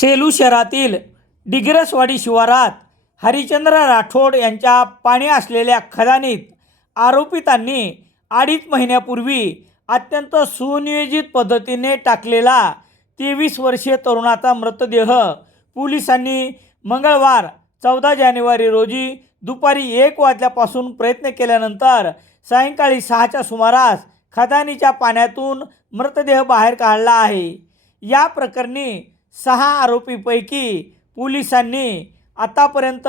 सेलू शहरातील डिग्रसवाडी शिवारात हरिचंद्र राठोड यांच्या पाणी असलेल्या खदानीत आरोपितांनी अडीच महिन्यापूर्वी अत्यंत सुनियोजित पद्धतीने टाकलेला तेवीस वर्षीय तरुणाचा मृतदेह पोलिसांनी मंगळवार चौदा जानेवारी रोजी दुपारी एक वाजल्यापासून प्रयत्न केल्यानंतर सायंकाळी सहाच्या सुमारास खदानीच्या पाण्यातून मृतदेह बाहेर काढला आहे. या प्रकरणी सहा आरोपीपैकी पोलिसांनी आतापर्यंत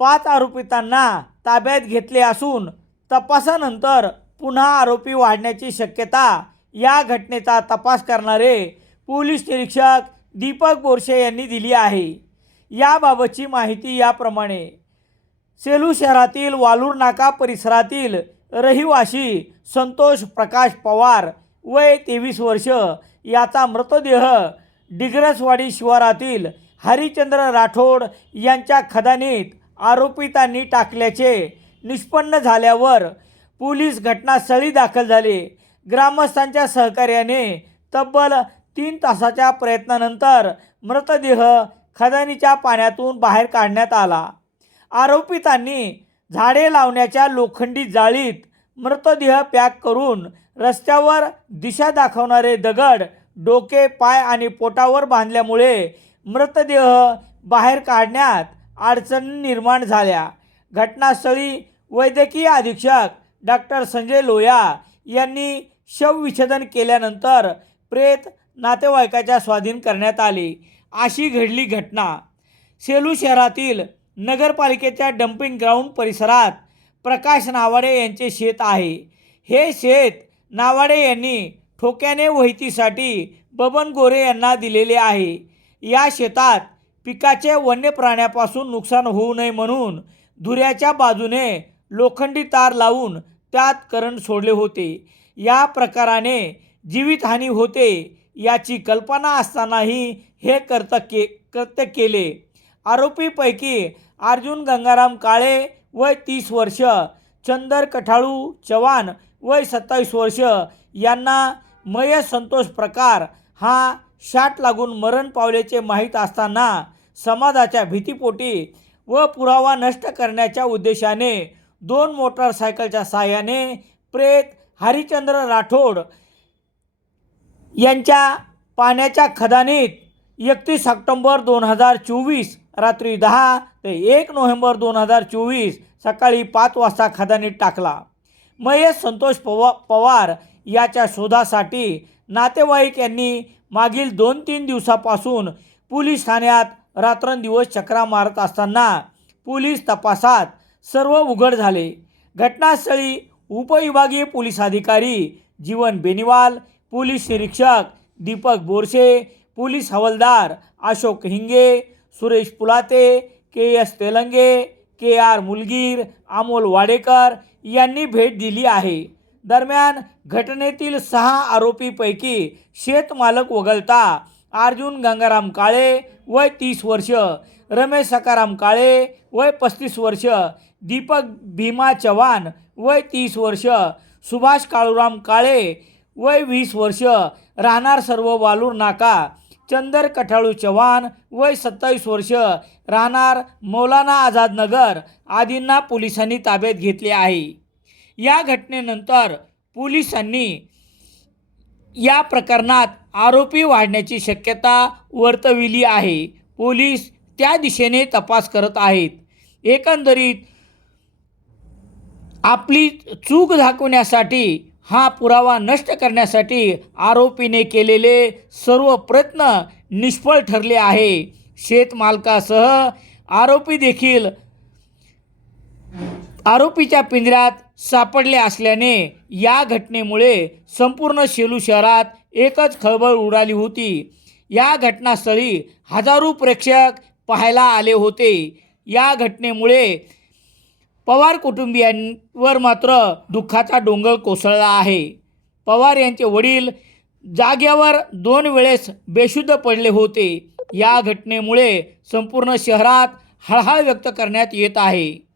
पाच आरोपितांना ताब्यात घेतले असून तपासानंतर पुन्हा आरोपी वाढण्याची शक्यता या घटनेचा तपास करणारे पोलीस निरीक्षक दीपक बोरशे यांनी दिली आहे. याबाबतची माहिती याप्रमाणे सेलू शहरातील वालूर नाका परिसरातील रहिवासी संतोष प्रकाश पवार वय तेवीस वर्ष याचा मृतदेह डिग्रसवाडी शिवारातील हरिचंद्र राठोड यांच्या खदानीत आरोपितांनी टाकल्याचे निष्पन्न झाल्यावर पोलीस घटनास्थळी दाखल झाले. ग्रामस्थांच्या सहकार्याने तब्बल तीन तासाच्या प्रयत्नानंतर मृतदेह खदानीच्या पाण्यातून बाहेर काढण्यात आला. आरोपितांनी झाडे लावण्याच्या लोखंडी जाळीत मृतदेह पॅक करून रस्त्यावर दिशा दाखवणारे दगड डोके पाय आणि पोटावर बांधल्यामुळे मृतदेह बाहेर काढण्यात अडचणी निर्माण झाल्या. घटनास्थळी वैद्यकीय अधीक्षक डॉक्टर संजय लोया यांनी शवविच्छेदन केल्यानंतर प्रेत नातेवाईकाच्या स्वाधीन करण्यात आले. अशी घडली घटना. सेलू शहरातील नगरपालिकेच्या डम्पिंग ग्राउंड परिसरात प्रकाश नावाडे यांचे शेत आहे. हे शेत नावाडे यांनी ठोक्याने वहितीसाठी बबन गोरे यांना दिलेले आहे. या शेतात पिकाचे वन्य प्राण्यापासून नुकसान होऊ नये म्हणून धुऱ्याच्या बाजूने लोखंडी तार लावून त्यात करंट सोडले होते. या प्रकाराने जीवितहानी होते याची कल्पना असतानाही हे कर्त के कृत्य केले. आरोपीपैकी अर्जुन गंगाराम काळे वय तीस वर्ष चंदर कठाळू चव्हाण वय सत्तावीस वर्ष यांना मय संतोष प्रकार हा शाट लागून मरण पावल्याचे माहीत असताना समाजाच्या भीतीपोटी व पुरावा नष्ट करण्याच्या उद्देशाने दोन मोटारसायकलच्या सहाय्याने प्रेत हरिचंद्र राठोड यांच्या पाण्याच्या खदानीत एकतीस ऑक्टोंबर दोन हजार चोवीस रात्री दहा ते एक नोव्हेंबर दोन हजार चोवीस सकाळी पाच वाजता खदानीत टाकला. महेश संतोष पवा पवार याच्या शोधासाठी नातेवाईक यांनी मागील दोन तीन दिवसापासून पोलीस ठाण्यात रात्रंदिवस चक्रा मारत असताना पोलीस तपासात सर्व उघड झाले. घटनास्थळी उपविभागीय पोलीस अधिकारी जीवन बेनिवाल पोलीस निरीक्षक दीपक बोरसे पोलीस हवालदार Ashok Hinge Suresh Pulate K S Telange K R Mulgir Amol Wadekar यांनी भेट दिली आहे. दरम्यान घटनेतील सहा आरोपीपैकी शेतमालक वगळता अर्जुन गंगाराम काळे वय तीस वर्ष रमेश सकाराम काळे वय पस्तीस वर्ष दीपक भीमा चव्हाण वय तीस वर्ष सुभाष काळूराम काळे वय वीस वर्ष राहणार सर्व वालूर नाका चंदर कठाळू चव्हाण वय सत्तावीस वर्ष राहणार मौलाना आझाद नगर आदींना पोलिसांनी ताब्यात घेतले आहे. या घटनेनंतर पोलिसांनी या प्रकरणात आरोपी वाढण्याची शक्यता वर्तविली आहे. पोलीस त्या दिशेने तपास करत आहेत. एकंदरीत आपली चूक दाखवण्यासाठी हा पुरावा नष्ट करण्यासाठी आरोपीने केलेले सर्व प्रयत्न निष्फळ ठरले आहे. शेतमालकासह आरोपी देखील आरोपीच्या पिंजऱ्यात सापडले असल्याने या घटनेमुळे संपूर्ण शेलू शहरात एकच खळबळ उडाली होती. या घटनास्थळी हजारो प्रेक्षक पाहायला आले होते. या घटनेमुळे पवार कुटुंबियांवर मात्र दुःखाचा डोंगर कोसळला आहे. पवार यांचे वडील जाग्यावर दोन वेळेस बेशुद्ध पडले होते. या घटनेमुळे संपूर्ण शहरात हळहळ व्यक्त करण्यात येत आहे.